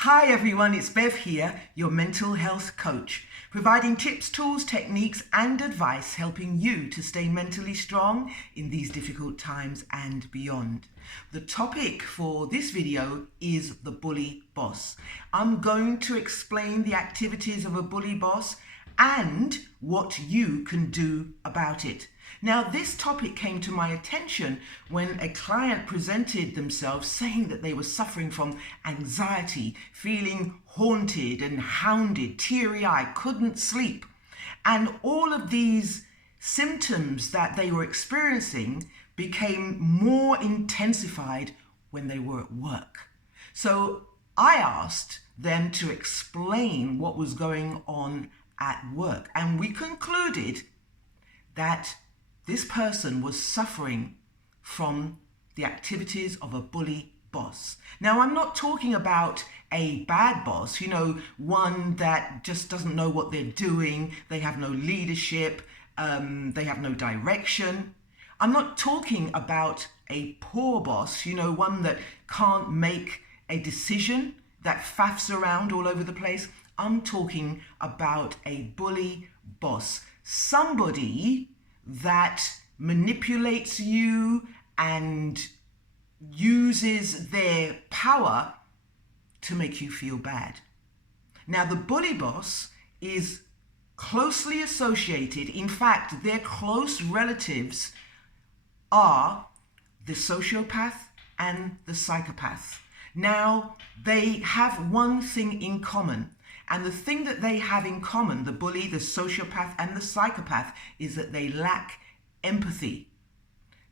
Hi everyone, it's Bev here, your mental health coach, providing tips, tools, techniques and advice helping you to stay mentally strong in these difficult times and beyond. The topic for this video is the bully boss. I'm going to explain the activities of a bully boss and what you can do about it. Now, this topic came to my attention when a client presented themselves saying that they were suffering from anxiety, feeling haunted and hounded, teary-eyed, couldn't sleep. And all of these symptoms that they were experiencing became more intensified when they were at work. So I asked them to explain what was going on at work, and we concluded that this person was suffering from the activities of a bully boss. Now, I'm not talking about a bad boss, one that just doesn't know what they're doing, they have no leadership, they have no direction. I'm not talking about a poor boss, one that can't make a decision, that faffs around all over the place. I'm talking about a bully boss, somebody that manipulates you and uses their power to make you feel bad. Now, the bully boss is closely associated, in fact, their close relatives are the sociopath and the psychopath. Now, they have one thing in common. And the thing that they have in common, the bully, the sociopath, and the psychopath, is that they lack empathy,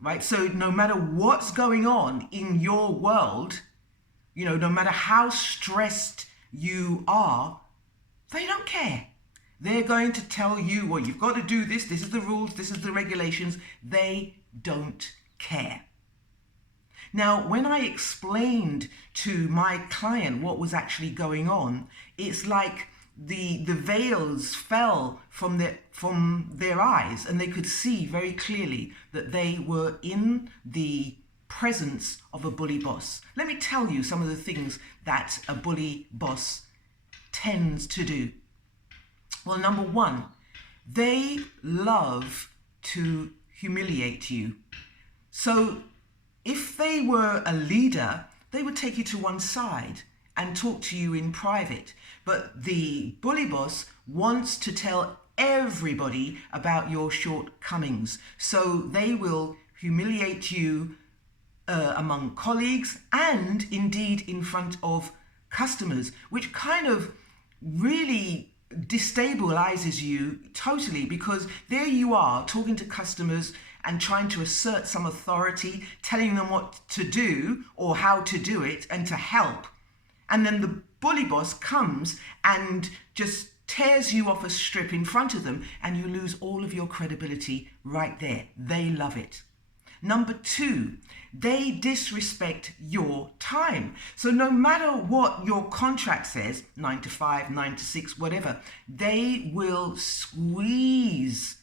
right? So no matter what's going on in your world, no matter how stressed you are, they don't care. They're going to tell you, well, you've got to do this. This is the rules. This is the regulations. They don't care. Now, when I explained to my client what was actually going on, it's like the veils fell from their eyes, and they could see very clearly that they were in the presence of a bully boss. Let me tell you some of the things that a bully boss tends to do. Well, number one, they love to humiliate you. So if they were a leader, they would take you to one side and talk to you in private. But the bully boss wants to tell everybody about your shortcomings. So they will humiliate you among colleagues and indeed in front of customers, which kind of really destabilizes you totally, because there you are talking to customers and trying to assert some authority, telling them what to do or how to do it and to help. And then the bully boss comes and just tears you off a strip in front of them, and you lose all of your credibility right there. They love it. Number two, they disrespect your time. So no matter what your contract says, 9 to 5, 9 to 6, whatever, they will squeeze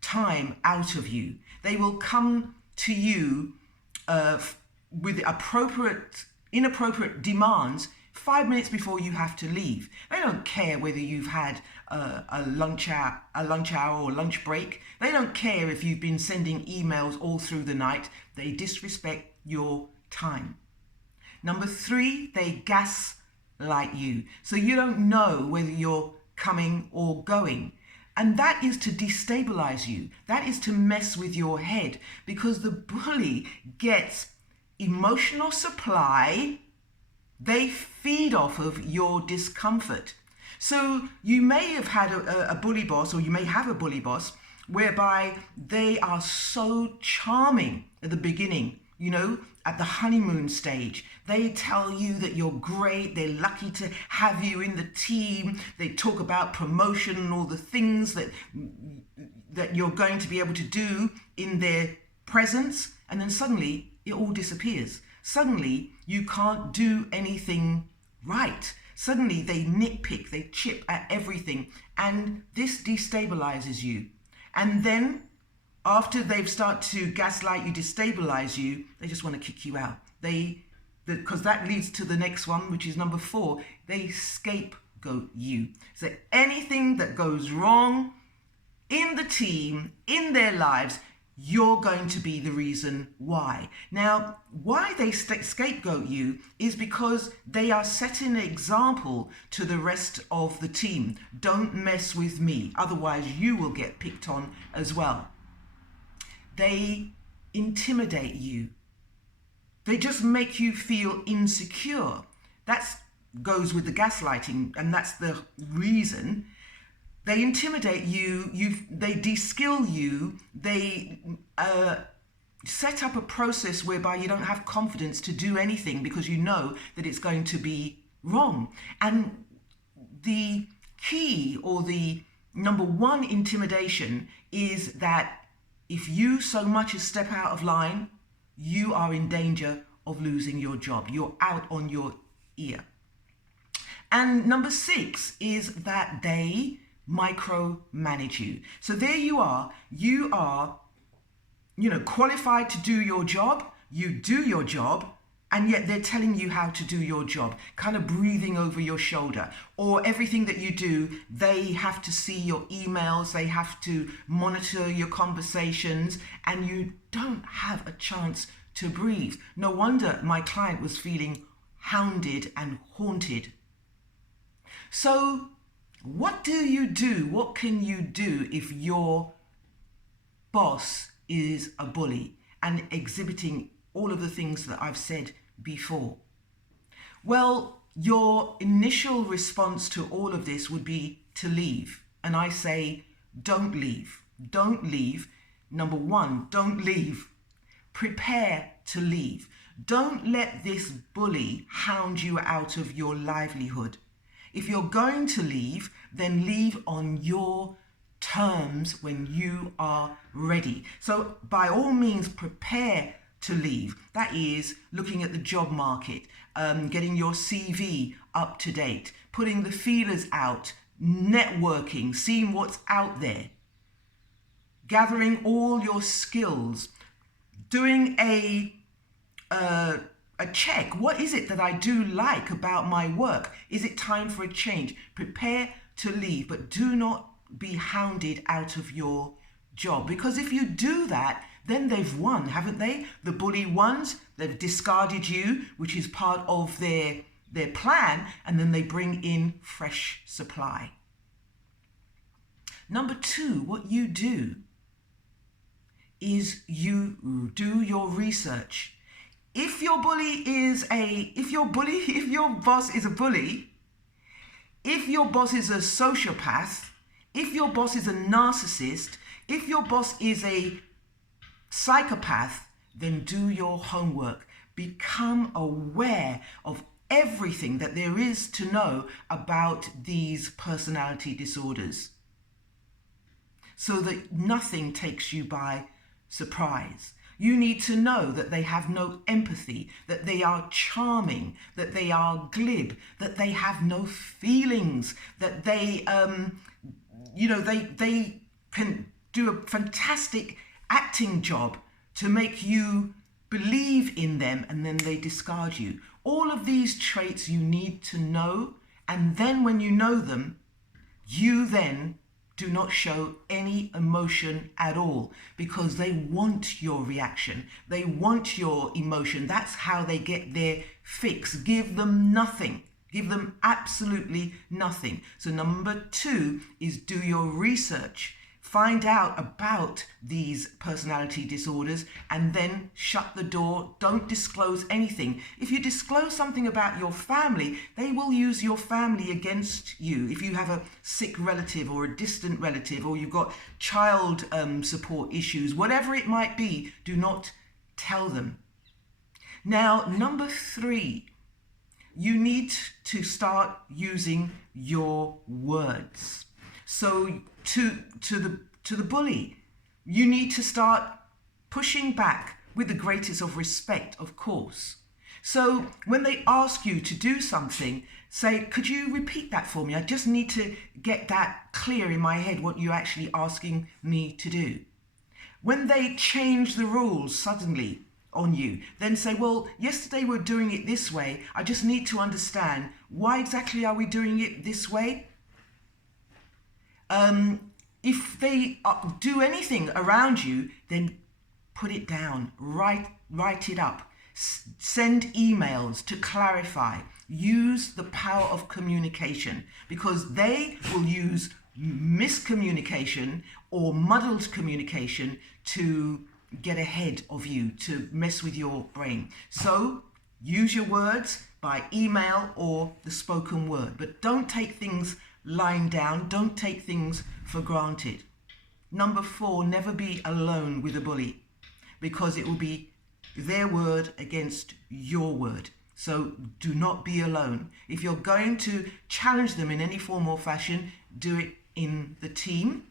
time out of you. They will come to you with inappropriate demands 5 minutes before you have to leave. They don't care whether you've had a lunch hour or lunch break. They don't care if you've been sending emails all through the night. They disrespect your time. Number three, they gaslight you. So you don't know whether you're coming or going. And that is to destabilize you. That is to mess with your head, because the bully gets emotional supply. They feed off of your discomfort. So you may have had a bully boss, or you may have a bully boss, whereby they are so charming at the beginning, at the honeymoon stage. They tell you that you're great, they're lucky to have you in the team. They talk about promotion and all the things that you're going to be able to do in their presence, and then suddenly it all disappears. Suddenly you can't do anything right. Suddenly they nitpick, they chip at everything, and this destabilizes you. And then after they've started to gaslight you, destabilize you, they just want to kick you out. They because that leads to the next one, which is number 4. They scapegoat you. So anything that goes wrong in the team, in their lives, you're going to be the reason why. Now, why they scapegoat you is because they are setting an example to the rest of the team. Don't mess with me, otherwise you will get picked on as well. They intimidate you. They just make you feel insecure. That goes with the gaslighting, and that's the reason. They intimidate you, they de-skill you, they set up a process whereby you don't have confidence to do anything because you know that it's going to be wrong. And the key, or the number 1 intimidation, is that if you so much as step out of line, you are in danger of losing your job. You're out on your ear. And number 6 is that they micromanage you. So there you are, qualified to do your job, you do your job, and yet they're telling you how to do your job, kind of breathing over your shoulder. Or everything that you do, they have to see your emails, they have to monitor your conversations, and you don't have a chance to breathe. No wonder my client was feeling hounded and haunted. So what do you do? What can you do if your boss is a bully and exhibiting all of the things that I've said before? Well, your initial response to all of this would be to leave. And I say, don't leave. Don't leave. Number 1, don't leave. Prepare to leave. Don't let this bully hound you out of your livelihood. If you're going to leave, then leave on your terms when you are ready. So by all means, prepare to leave. That is looking at the job market, getting your CV up to date, putting the feelers out, networking, seeing what's out there, gathering all your skills, doing a check. What is it that I do like about my work? Is it time for a change? Prepare to leave, but do not be hounded out of your job. Because if you do that, then they've won, haven't they? The bully ones, they've discarded you, which is part of their plan, and then they bring in fresh supply. Number 2, what you do is you do your research. If your boss is a bully, if your boss is a sociopath, if your boss is a narcissist, if your boss is a psychopath, then do your homework. Become aware of everything that there is to know about these personality disorders, so that nothing takes you by surprise. You need to know that they have no empathy, that they are charming, that they are glib, that they have no feelings, that they can do a fantastic acting job to make you believe in them, and then they discard you. All of these traits you need to know, and then when you know them, you then do not show any emotion at all, because they want your reaction. They want your emotion. That's how they get their fix. Give them nothing. Give them absolutely nothing. So number 2 is do your research. Find out about these personality disorders and then shut the door. Don't disclose anything. If you disclose something about your family, they will use your family against you. If you have a sick relative or a distant relative, or you've got child support issues, whatever it might be, do not tell them. Now, number 3, you need to start using your words. So to the bully, you need to start pushing back with the greatest of respect, of course. So when they ask you to do something, say, could you repeat that for me? I just need to get that clear in my head, what you're actually asking me to do. When they change the rules suddenly, on you, then say, well, yesterday we're doing it this way. I just need to understand, why exactly are we doing it this way? If they do anything around you, then put it down, write it up, send emails to clarify. Use the power of communication, because they will use miscommunication or muddled communication to get ahead of you, to mess with your brain. So use your words by email or the spoken word, but don't take things lying down. Don't take things for granted. Number 4, never be alone with a bully, because it will be their word against your word. So do not be alone. If you're going to challenge them in any form or fashion, do it in the team.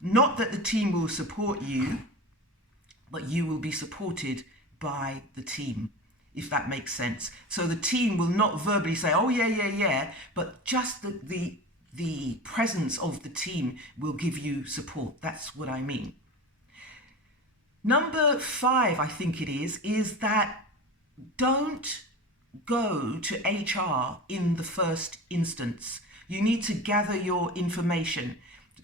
Not that the team will support you, but you will be supported by the team, if that makes sense. So the team will not verbally say, oh yeah, but just the presence of the team will give you support. That's what I mean. Number 5, I think it is that don't go to HR in the first instance. You need to gather your information.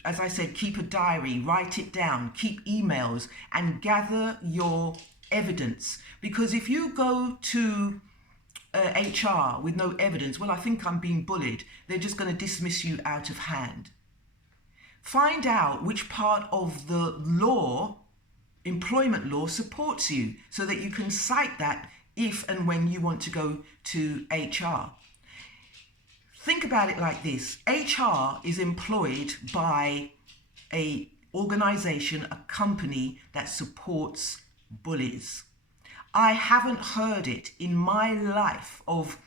As I said, keep a diary, write it down, keep emails, and gather your evidence. Because if you go to HR with no evidence, well, I think I'm being bullied, they're just going to dismiss you out of hand. Find out which part of the law, employment law, supports you, so that you can cite that if and when you want to go to HR. Think about it like this. HR is employed by an organization, a company that supports bullies. I haven't heard it in my life of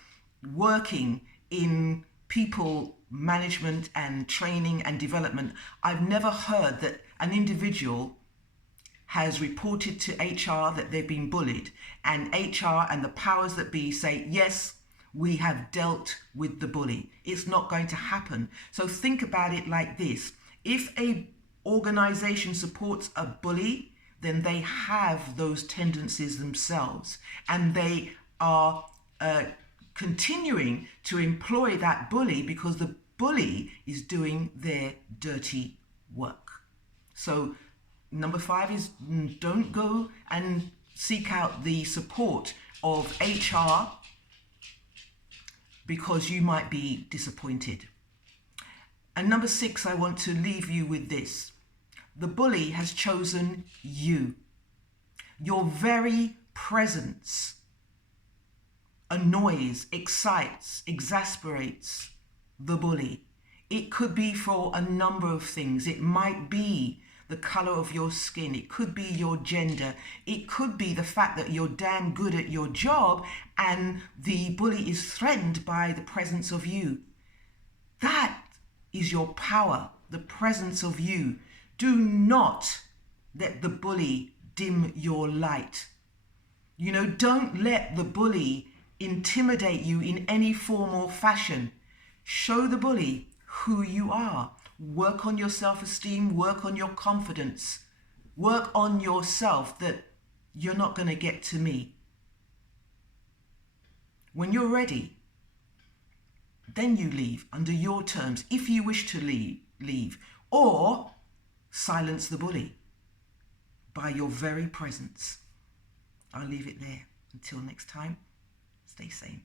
working in people management and training and development. I've never heard that an individual has reported to HR that they've been bullied, and HR and the powers that be say, yes, we have dealt with the bully. It's not going to happen. So think about it like this. If a organization supports a bully, then they have those tendencies themselves, and they are continuing to employ that bully because the bully is doing their dirty work. So number 5 is don't go and seek out the support of HR because you might be disappointed. And number 6, I want to leave you with this. The bully has chosen you. Your very presence annoys, excites, exasperates the bully. It could be for a number of things. It might be the color of your skin. It could be your gender. It could be the fact that you're damn good at your job and the bully is threatened by the presence of you. That is your power, the presence of you. Do not let the bully dim your light. Don't let the bully intimidate you in any form or fashion. Show the bully who you are. Work on your self-esteem, work on your confidence, work on yourself, that you're not going to get to me. When you're ready, then you leave under your terms, if you wish to leave, or silence the bully by your very presence. I'll leave it there. Until next time, stay sane.